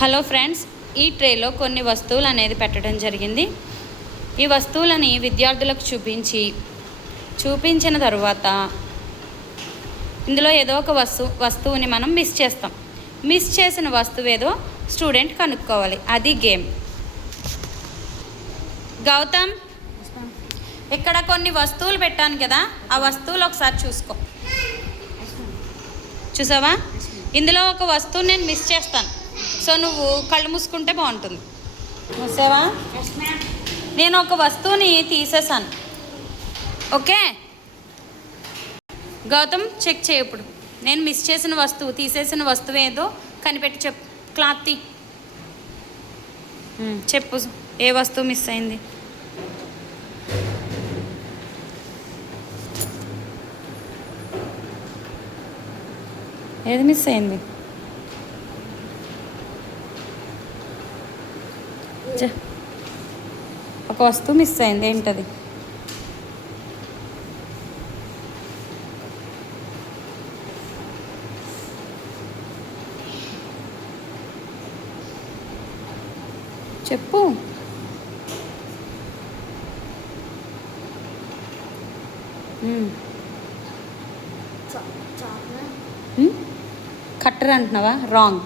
Hello friends, ఈ ట్రేలో కొన్ని వస్తువులు అనేది పెట్టడం జరిగింది. ఈ వస్తువులని విద్యార్థులకు చూపించిన తర్వాత ఇందులో ఏదో ఒక వస్తువుని మనం మిస్ చేస్తాం. మిస్ చేసిన వస్తువు ఏదో స్టూడెంట్ కనుక్కోవాలి. అది గేమ్. గౌతమ్, ఇక్కడ కొన్ని వస్తువులు పెట్టాను కదా, ఆ వస్తువులు ఒకసారి చూసుకో. చూసావా? ఇందులో ఒక వస్తువు నేను మిస్ చేస్తాను. సో నువ్వు కళ్ళు మూసుకుంటే బాగుంటుంది. చూసావా? నేను ఒక వస్తువుని తీసేసాను. ఓకే గౌతమ్, చెక్ చేయి. ఇప్పుడు నేను మిస్ చేసిన వస్తువు, తీసేసిన వస్తువు ఏదో కనిపెట్టి చెప్పు. క్లాత్ తీ. చెప్పు, ఏ వస్తువు మిస్ అయింది? ఏది మిస్ అయింది? ఒక వస్తువు మిస్ అయింది. ఏంటది? చెప్పు. కట్టర్ అంటున్నావా? రాంగ్.